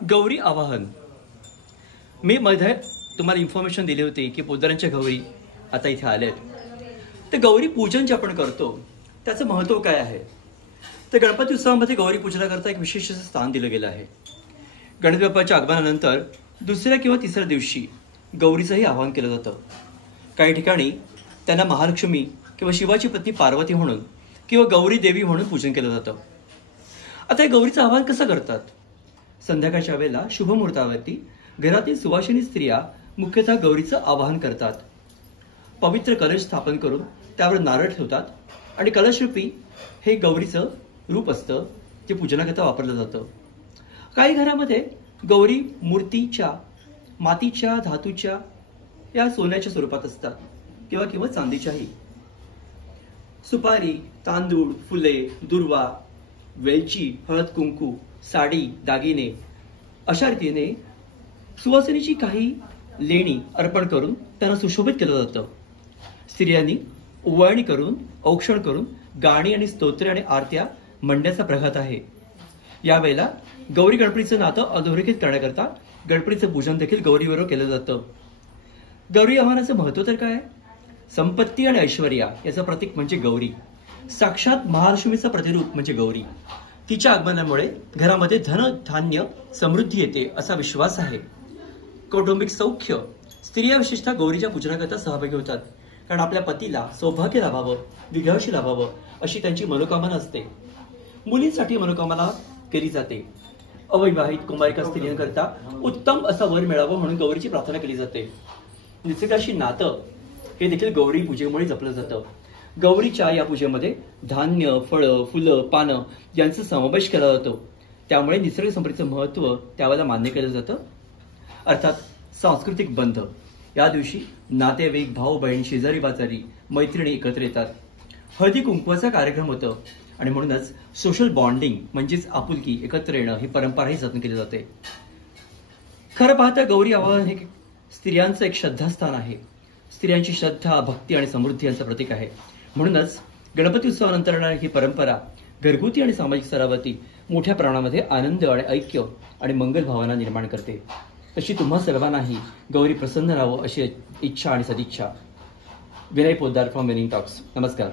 गौरी आवाहन मी मध्ये तुम्हाला इन्फॉर्मेशन दिली होती की पोद्दारांच्या गौरी आता इथे आलेत. तर गौरी पूजन जे आपण करतो त्याचं महत्त्व काय आहे. तर गणपती उत्सवामध्ये गौरी पूजनाकरता एक विशेष असं स्थान दिलं गेलं आहे. गणपती बाप्पाच्या आगमनानंतर दुसऱ्या किंवा तिसऱ्या दिवशी गौरीचंही आवाहन केलं जातं. काही ठिकाणी त्यांना महालक्ष्मी किंवा शिवाची पत्नी पार्वती म्हणून किंवा गौरी देवी म्हणून पूजन केलं जातं. आता या गौरीचं आवाहन कसं करतात. संध्याकाळच्या वेळेला शुभमुहूर्तावरती घरातील सुवासिनी स्त्रिया मुख्यतः गौरीचं आवाहन करतात. पवित्र कलश स्थापन करून त्यावर नारळ ठेवतात आणि कलशरूपी हे गौरीचं रूप असतं जे पूजनाकरता वापरलं जातं. काही घरामध्ये गौरी मूर्तीच्या मातीच्या धातूच्या या सोन्याच्या स्वरूपात असतात किंवा चांदीच्याही. सुपारी, तांदूळ, फुले, दुर्वा, वेलची, हळद कुंकू, साडी, दागिने अशा रीतीने सुवासिनीची काही लेणी अर्पण करून त्यांना सुशोभित केलं जातं. स्त्रियांनी ओवाळणी करून औक्षण करून गाणी आणि स्तोत्रे आणि आरत्या म्हणण्याचा प्रघात आहे. यावेळेला गौरी गणपतीचं नातं अधोरेखित करण्याकरता गणपतीचं पूजन देखील गौरीबरोबर केलं जातं. गौरी आव्हानाचं महत्त्व तर काय. संपत्ती आणि ऐश्वर्या याचं प्रतीक म्हणजे गौरी. साक्षात महालक्ष्मीचं प्रतिरूप म्हणजे गौरी. तिच्या आगमनामुळे घरामध्ये धन धान्य समृद्धी येते असा विश्वास आहे. कौटुंबिक सौख्य स्त्रिया विशेषतः गौरीच्या पूजनाकरता सहभागी होतात. कारण आपल्या पतीला सौभाग्य लाभावं, दीर्घायुष्य लाभावं अशी त्यांची मनोकामना असते. मुलींसाठी मनोकामना केली जाते. अविवाहित कुमारिका स्त्रियांकरता उत्तम असा वर मिळावं म्हणून गौरीची प्रार्थना केली जाते. निसर्गाशी नातं हे देखील गौरी पूजेमुळे जपलं जातं. गौरीच्या या पूजेमध्ये धान्य, फळं, फुलं, पानं यांचा समावेश केला जातो. त्यामुळे निसर्ग संपत्तीचं महत्त्व त्यावेळेला मान्य केलं जातं. अर्थात सांस्कृतिक बंध या दिवशी नातेवाईक, भाऊ बहीण, शेजारी बाजारी, मैत्रिणी एकत्र येतात. हळदी कुंकवाचा कार्यक्रम होतो आणि म्हणूनच सोशल बॉन्डिंग म्हणजेच आपुलकी एकत्र येणं ही परंपराही जतन केली जाते. खरं पाहता गौरी आवाहन हे स्त्रियांचं एक श्रद्धास्थान आहे. स्त्रियांची श्रद्धा, भक्ती आणि समृद्धी यांचं प्रतीक आहे. म्हणूनच गणपती उत्सवानंतर येणारी ही परंपरा घरगुती आणि सामाजिक स्तरावरती मोठ्या प्रमाणामध्ये आनंद आणि ऐक्य आणि मंगल भावना निर्माण करते. तशी तुम्हा सर्वांनाही गौरी प्रसन्न राहावं अशी इच्छा आणि सदिच्छा. Vinay Poddar from winning talks. नमस्कार.